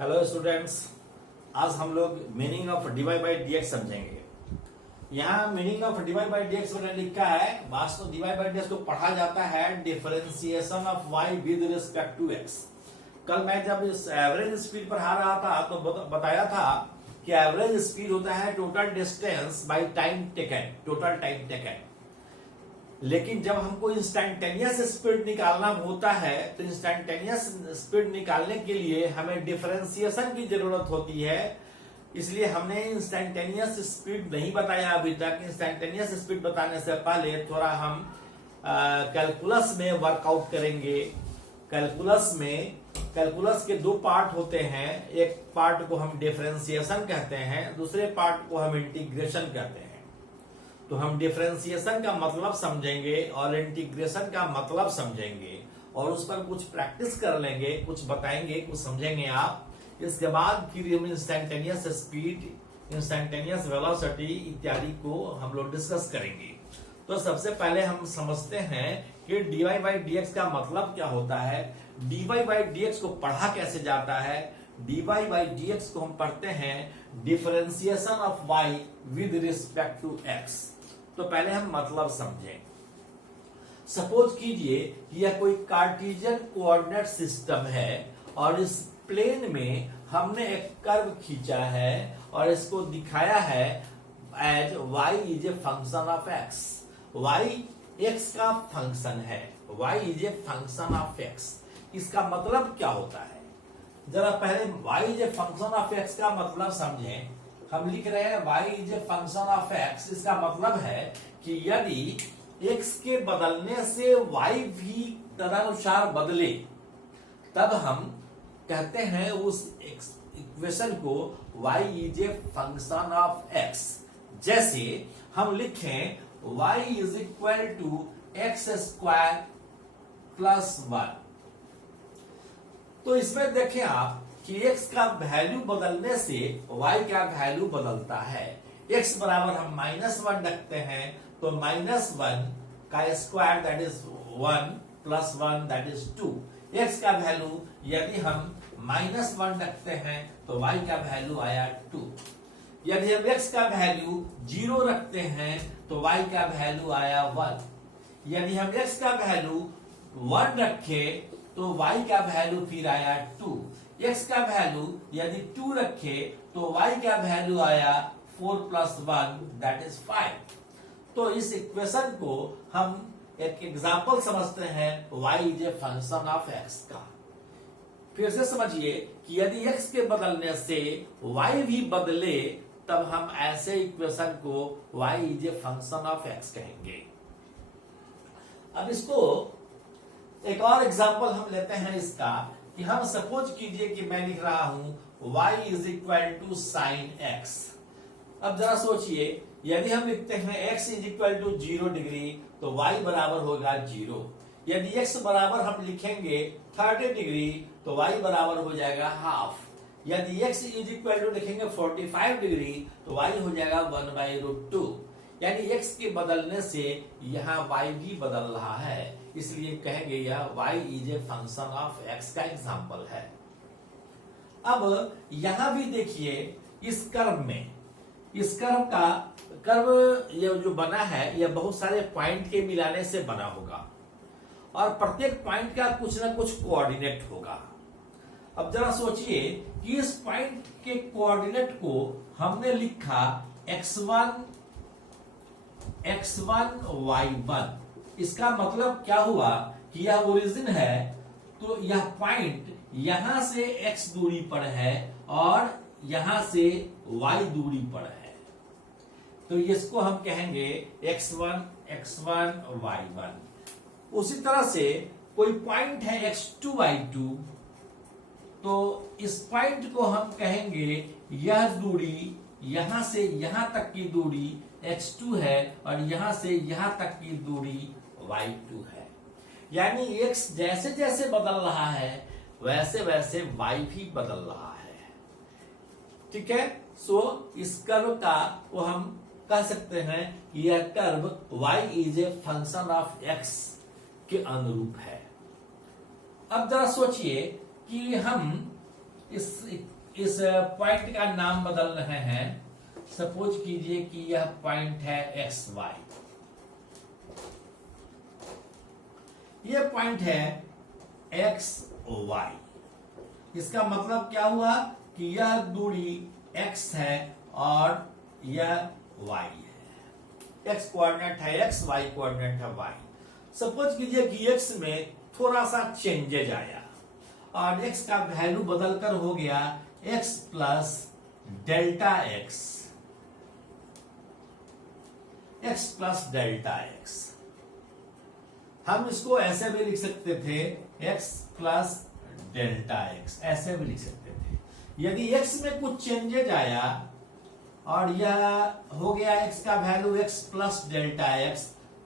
Hello students, आज हम लोग meaning of D Y by D X समझेंगे। यहाँ meaning of D Y by D X मैंने लिखा है। वास्तव डीवाई बाई डीएक्स को पढ़ा जाता है differentiation of Y with respect to X. कल मैं जब इस एवरेज स्पीड पढ़ा रहा था तो बताया था कि एवरेज स्पीड होता है total distance by time taken, total time taken. लेकिन जब हमको इंस्टैंटेनियस स्पीड निकालना होता है तो इंस्टैंटेनियस स्पीड निकालने के लिए हमें डिफरेंशिएशन की जरूरत होती है। इसलिए हमने इंस्टैंटेनियस स्पीड नहीं बताया अभी तक। इंस्टैंटेनियस स्पीड बताने से पहले थोड़ा हम कैलकुलस में वर्कआउट करेंगे। कैलकुलस के दो पार्ट होते हैं। एक पार्ट को हम डिफरेंशिएशन कहते हैं, दूसरे पार्ट को हम इंटीग्रेशन कहते हैं। तो हम डिफरेंशिएशन का मतलब समझेंगे और इंटीग्रेशन का मतलब समझेंगे और उस पर कुछ प्रैक्टिस कर लेंगे, कुछ बताएंगे, कुछ समझेंगे आप। इसके बाद फिर हम इंस्टैंटेनियस स्पीड, इंस्टैंटेनियस वेलोसिटी इत्यादि को हम लोग डिस्कस करेंगे। तो सबसे पहले हम समझते हैं कि dy बाई dx का मतलब क्या होता है। dy बाई dx को पढ़ा कैसे जाता है। dy बाई dx को हम पढ़ते हैं differentiation of y with respect to x। तो पहले हम मतलब समझें। सपोज कीजिए कि यह कोई कार्टेशियन कोऑर्डिनेट सिस्टम है और इस प्लेन में हमने एक कर्व खींचा है और इसको दिखाया है as y is a function of x। y x का फंक्शन है, y is a function of x। इसका मतलब क्या होता है, जरा पहले y is a function of x का मतलब समझें। हम लिख रहे हैं y is a function of x। इसका मतलब है कि यदि x के बदलने से y भी तदनुसार बदले तब हम कहते हैं उस इक्वेशन को y is a function of x। जैसे हम लिखें y is equal to X square plus 1। तो इसमें देखें आप कि x का वैल्यू बदलने से y का वैल्यू बदलता है। x बराबर हम -1 रखते हैं तो -1 का square that is 1 plus 1 that is 2। x का वैल्यू यदि हम -1 रखते हैं तो y का वैल्यू आया 2। यदि हम x का वैल्यू 0 रखते हैं तो y का वैल्यू आया 1। यदि हम x का वैल्यू 1 रखे तो y का वैल्यू फिर आया 2। x का वैल्यू यदि 2 रखे तो y का वैल्यू आया 4 प्लस 1 दैट इज 5। तो इस इक्वेशन को हम एक एग्जाम्पल समझते हैं y is a function of x का। फिर से समझिए कि यदि x के बदलने से y भी बदले तब हम ऐसे इक्वेशन को y is a function of x कहेंगे। अब इसको एक और एग्जाम्पल हम लेते हैं इसका कि हम सपोज कीजिए कि मैं लिख रहा हूं y is equal to sine x। अब जरा सोचिए, यदि हम लिखते हैं x is equal to 0 degree तो y बराबर होगा 0। यदि x बराबर हम लिखेंगे 30 डिग्री तो y बराबर हो जाएगा हाफ। यदि x इज इक्वल टू लिखेंगे 45 डिग्री तो y हो जाएगा 1/√2। यानी x के बदलने से यहाँ y भी बदल रहा है, इसलिए कहेंगे यह y is a function of x का एग्जाम्पल है। अब यहां भी देखिए इस कर्व में, इस कर्व ये जो बना है यह बहुत सारे पॉइंट के मिलाने से बना होगा और प्रत्येक पॉइंट का कुछ ना कुछ कोऑर्डिनेट होगा। अब जरा सोचिए कि इस पॉइंट के कोऑर्डिनेट को हमने लिखा x1 y1। इसका मतलब क्या हुआ कि यह ओरिजिन है तो यह पॉइंट यहां से x दूरी पर है और यहां से y दूरी पर है। तो इसको हम कहेंगे x1 y1। उसी तरह से कोई पॉइंट है x2 y2 तो इस पॉइंट को हम कहेंगे यह दूरी यहां से यहां तक की दूरी x2 है और यहां से यहां तक की दूरी y2 है। यानी x जैसे जैसे बदल रहा है वैसे वैसे y भी बदल रहा है। ठीक है, सो इस कर्व का वो हम कह सकते हैं कि यह curve y is a function of x के अनुरूप है। अब जरा सोचिए कि हम इस पॉइंट का नाम बदल रहे हैं। सपोज कीजिए कि यह पॉइंट है एक्स वाई, यह पॉइंट है एक्स वाई। इसका मतलब क्या हुआ कि यह दूरी x है और यह y है। x कोऑर्डिनेट है x, y कोऑर्डिनेट है y। सपोज कीजिए कि x में थोड़ा सा चेंजेज आया और x का वैल्यू बदलकर हो गया x plus delta x, x plus delta x। हम इसको ऐसे भी लिख सकते थे x प्लस डेल्टा x, ऐसे भी लिख सकते थे। यदि x में कुछ चेंजेज आया और यह हो गया x का value x plus delta x,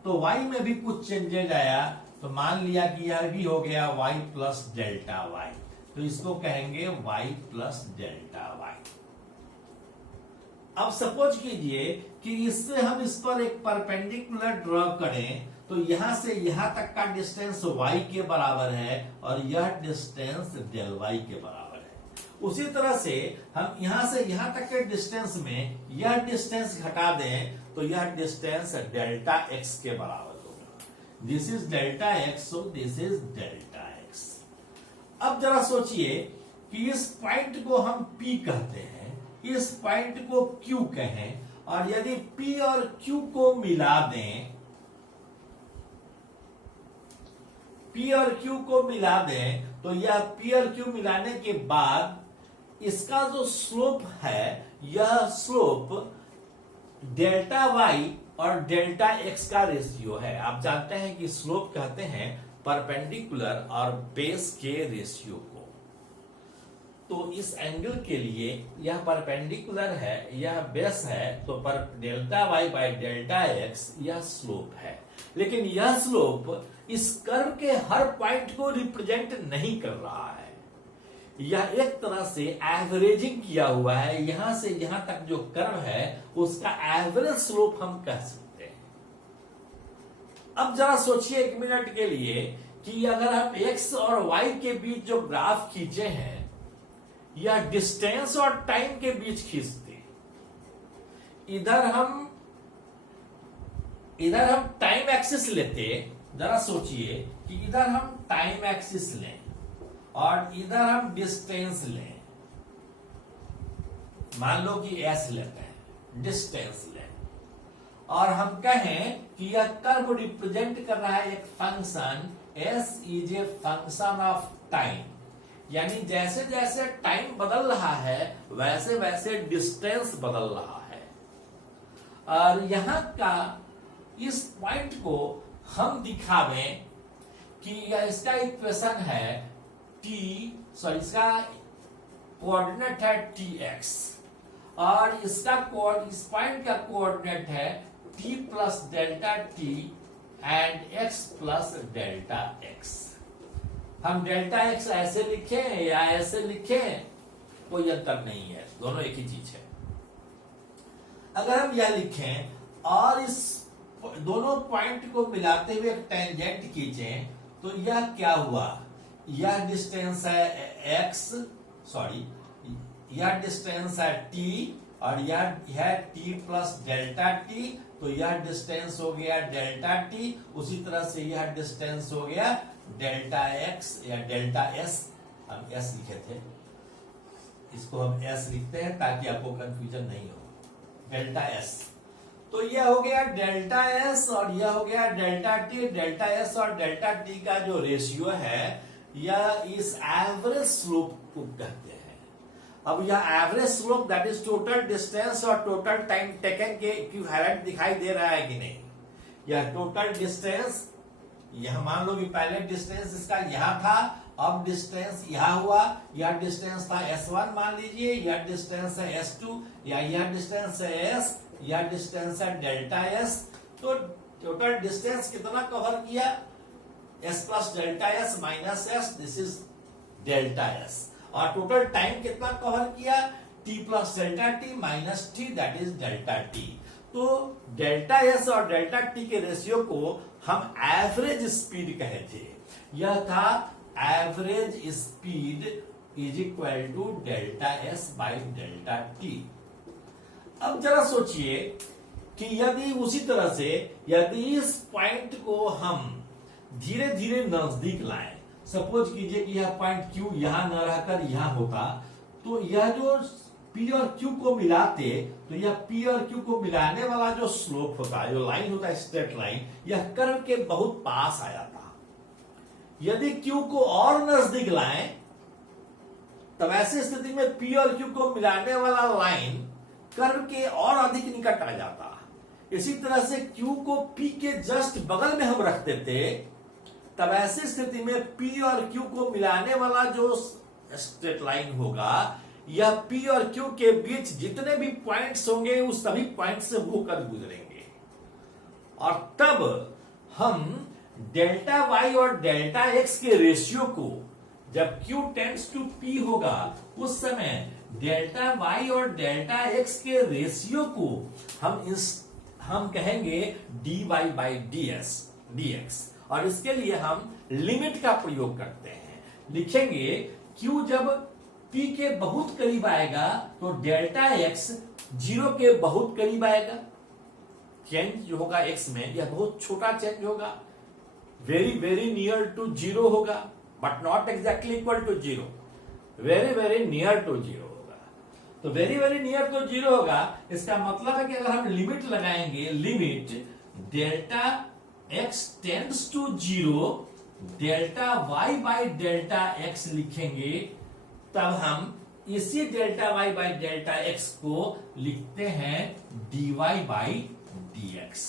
तो y में भी कुछ चेंजेज आया तो मान लिया कि यह भी हो गया y प्लस डेल्टा y, तो इसको कहेंगे y प्लस डेल्टा y। अब सपोज कीजिए कि इससे हम इस पर एक परपेंडिकुलर ड्रॉ करें, तो यहां से यहां तक का डिस्टेंस y के बराबर है और यह डिस्टेंस डेल y के बराबर है। उसी तरह से हम यहां से यहां तक के डिस्टेंस में यह डिस्टेंस घटा दें तो यह डिस्टेंस डेल्टा x के बराबर होगा। This is delta x, so this is delta x। अब जरा सोचिए कि इस पॉइंट को हम P कहते हैं, इस पॉइंट को Q कहें, और यदि P और Q को मिला दें, P और Q को मिला दें, तो यह P और Q मिलाने के बाद इसका जो स्लोप है, यह स्लोप डेल्टा y और डेल्टा x का रेशियो है। आप जानते हैं कि स्लोप कहते हैं परपेंडिकुलर और बेस के रेशियो को। तो इस एंगल के लिए यह परपेंडिकुलर है, यह बेस है, तो पर delta y by delta x यह स्लोप है। लेकिन यह स्लोप इस कर्व के हर पॉइंट को रिप्रेजेंट नहीं कर रहा है, यह एक तरह से एवरेजिंग किया हुआ है। यहां से यहां तक जो कर्व है उसका एवरेज स्लोप हम कह सकते हैं। अब जरा सोचिए एक मिनट के लिए कि अगर हम x और y के बीच जो ग्राफ खींचे हैं, यह डिस्टेंस और टाइम के बीच खींचते, इधर हम टाइम एक्सिस लेते। जरा सोचिए कि इधर हम टाइम एक्सिस लें और इधर हम डिस्टेंस लें, मान लो कि s लेते हैं, डिस्टेंस लें, और हम कहें कि यह कर्व रिप्रेजेंट कर रहा है एक function, s is a function of time. यानी जैसे जैसे टाइम बदल रहा है वैसे वैसे डिस्टेंस बदल रहा है। और यहां का इस पॉइंट को हम दिखावें कि इसका इक्वेशन है इसका कोऑर्डिनेट है tx और इसका इस पॉइंट का कोऑर्डिनेट है t plus delta t and x plus delta x। हम डेल्टा x ऐसे लिखें या ऐसे लिखें, कोई अंतर नहीं है, दोनों एक ही चीज है। अगर हम यह लिखें और इस दोनों पॉइंट को मिलाते हुए एक टेंजेंट खींचें, तो यह क्या हुआ, यह डिस्टेंस है यह डिस्टेंस है t और यह है t प्लस डेल्टा t, तो यह डिस्टेंस हो गया डेल्टा t। उसी तरह से यह डिस्टेंस हो गया डेल्टा x या डेल्टा s। हम s लिखे थे, इसको हम s लिखते हैं ताकि आपको कंफ्यूजन नहीं हो, डेल्टा s। तो यह हो गया डेल्टा s और यह हो गया डेल्टा t। डेल्टा s और डेल्टा t का जो रेशियो है यह इस एवरेज स्लोप को कहते हैं। अब यह average slope that is total distance और टोटल टाइम टेकन के इक्विवेलेंट दिखाई दे रहा है कि नहीं। यह टोटल डिस्टेंस, यह मान लो कि पहले डिस्टेंस इसका यहां था, अब डिस्टेंस यहां हुआ, यह डिस्टेंस था s1 मान लीजिए, यह डिस्टेंस है s2 या यह डिस्टेंस है s, यह डिस्टेंस है डेल्टा s। तो टोटल डिस्टेंस कितना कवर किया, s plus delta s minus s, this is delta s। और टोटल टाइम कितना कवर किया, t plus delta t minus t, that is delta t। तो डेल्टा s और delta t के ratio को हम एवरेज स्पीड कहे थे। यह था average speed is equal to delta S by delta T. अब जरा सोचिए कि यदि उसी तरह से यदि इस पॉइंट को हम धीरे धीरे नजदीक लाएं, सपोज कीजिए कि यह पॉइंट क्यू यहां न रहकर यहां होता, तो यह जो पी और क्यू को मिलाते, तो यह पी और क्यू को मिलाने वाला जो स्लोप होता है, जो लाइन होता है स्ट्रेट लाइन, यह कर्व के बहुत पास आ जाता। यदि क्यू को और नजदीक लाएं, तब ऐसी स्थिति में पी और क्यू को मिलाने वाला लाइन कर्व के और अधिक निकट आ जाता। इसी तरह से क्यू को पी के जस्ट बगल में हम रखते थे, तब ऐसी स्थिति में पी और क्यू को मिलाने वाला जो स्ट्रेट लाइन होगा, यह पी और क्यू के बीच जितने भी पॉइंट्स होंगे उस सभी पॉइंट से होकर गुजरेंगे। और तब हम डेल्टा वाई और डेल्टा एक्स के रेशियो को, जब क्यू टेंड्स टू पी होगा, उस समय डेल्टा वाई और डेल्टा एक्स के रेशियो को हम कहेंगे D Y by D X. और इसके लिए हम लिमिट का प्रयोग करते हैं। लिखेंगे क्यू जब पी के बहुत करीब आएगा तो डेल्टा एक्स जीरो के बहुत करीब आएगा। चेंज जो होगा एक्स में, यह बहुत छोटा चेंज होगा, very very near to zero होगा, but not exactly equal to zero, very very near to zero होगा। तो very very near to zero होगा, इसका मतलब है कि अगर हम लिमिट लगाएंगे, limit delta x tends to zero delta y by delta x लिखेंगे, तब हम इसी delta y by delta x को लिखते हैं d Y by D x.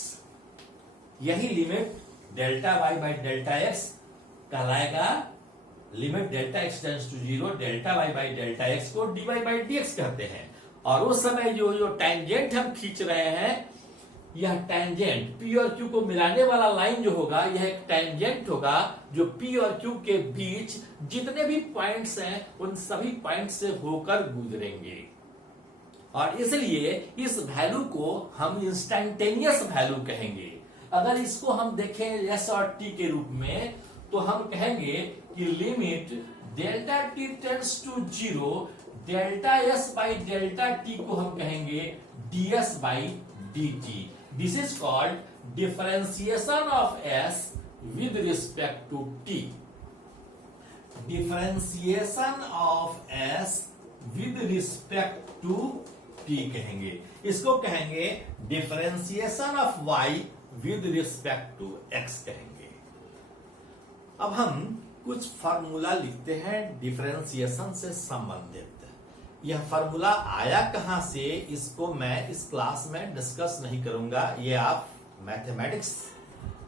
यही limit delta y by delta x कहलाएगा। Limit delta x tends to zero delta y by delta x को d Y by D x कहते हैं। और उस समय जो टेंजेंट हम खींच रहे हैं, यह टेंजेंट पी और क्यू को मिलाने वाला लाइन जो होगा, यह एक टेंजेंट होगा जो पी और क्यू के बीच जितने भी पॉइंट्स हैं उन सभी पॉइंट से होकर गुजरेंगे। और इसलिए इस वैल्यू को हम इंस्टेंटेनियस वैल्यू कहेंगे। अगर इसको हम देखें एस और टी के रूप में, तो हम कहेंगे कि limit delta T tends to zero delta S by delta T को हम कहेंगे D S by D T. This is called differentiation of S with respect to T. Differentiation of S with respect to T कहेंगे। इसको कहेंगे differentiation of Y with respect to X कहेंगे। अब हम कुछ फार्मूला लिखते हैं डिफरेंशिएशन से संबंधित। यह फार्मूला आया कहां से, इसको मैं इस क्लास में डिस्कस नहीं करूंगा, ये आप मैथमेटिक्स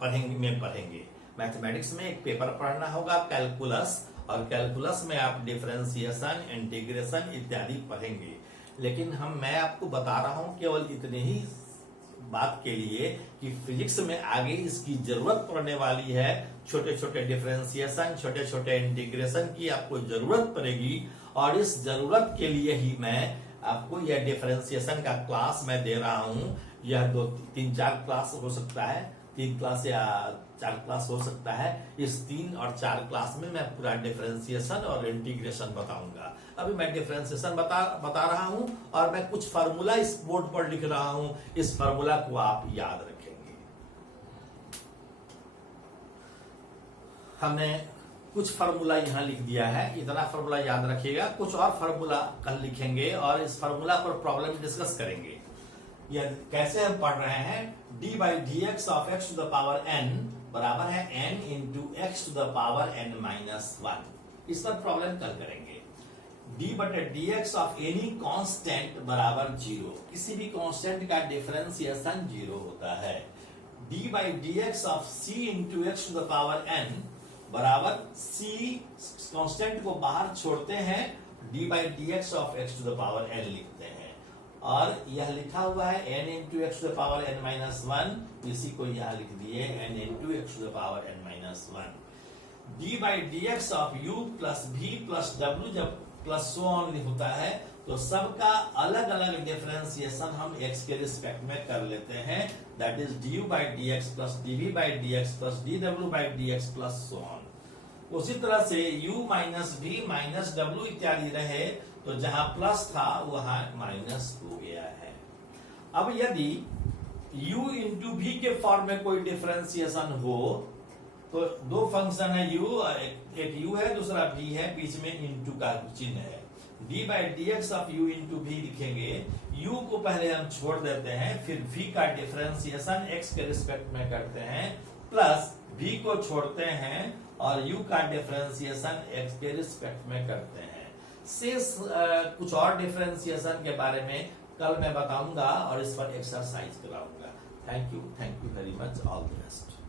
पढ़ेंगे। मैथमेटिक्स में एक पेपर पढ़ना होगा कैलकुलस, और कैलकुलस में आप डिफरेंशिएशन, इंटीग्रेशन इत्यादि पढ़ेंगे। लेकिन मैं आपको बता रहा हूं केवल इतने ही बात के लिए कि फिजिक्स में आगे इसकी जरूरत पड़ने वाली है। छोटे छोटे डिफरेंशिएशन, छोटे छोटे इंटीग्रेशन की आपको जरूरत पड़ेगी, और इस जरूरत के लिए ही मैं आपको यह डिफरेंशिएशन का क्लास मैं दे रहा हूं। यह 2-3-4 क्लास हो सकता है, 3 क्लास या 4 क्लास हो सकता है। इस 3 और 4 क्लास में मैं पूरा डिफरेंशिएशन और इंटीग्रेशन बताऊंगा। अभी मैं डिफरेंशिएशन बता रहा हूं, और मैं कुछ फार्मूला इस बोर्ड पर लिख रहा हूं। इस फार्मूला को आप याद रखेंगे। हमने कुछ फार्मूला यहां लिख दिया है, इतना फार्मूला याद रखिएगा। कुछ और फार्मूला कल लिखेंगे और इस फार्मूला पर प्रॉब्लम डिस्कस करेंगे। यह कैसे हम पढ़ रहे हैं, D by D x of x to the power N बराबर है N into x to the power N minus 1। इस पर प्रॉब्लम कल करेंगे। डी बटे D x of any constant बराबर 0। किसी भी कांस्टेंट का डिफरेंशिएशन 0 होता है। D by D x of c into x to the power N बराबर सी, कांस्टेंट को बाहर छोड़ते हैं, D by D x of x to the power n लिखते हैं। और यह लिखा हुआ है n into x to the power n minus 1, इसी को यहां लिख दिए n into x to the power n minus 1। D by D x of u plus v plus w, जब प्लस सो ऑन होता है तो सबका अलग अलग डिफरेंशिएशन हम x के रिस्पेक्ट में कर लेते हैं। That is du by D x plus dv by D x plus dw by D x plus so on. उसी तरह से u माइनस वी माइनस डब्ल्यू इत्यादि रहे, तो जहां प्लस था वहां माइनस हो गया है। अब यदि u इंटू v के फॉर्म में कोई डिफरेंशिएशन हो, तो दो फंक्शन है u, एक u है दूसरा v है, बीच में इंटू का चिन्ह है, d by D x of u into v लिखेंगे। u को पहले हम छोड़ देते हैं, फिर v का डिफरेंशिएशन x के रिस्पेक्ट में करते हैं, प्लस v को छोड़ते हैं और u का डिफरेंशिएशन x के रिस्पेक्ट में करते हैं। शेष कुछ और डिफरेंशिएशन के बारे में कल मैं बताऊंगा और इस पर एक्सरसाइज कराऊंगा। Thank you very much, all the best.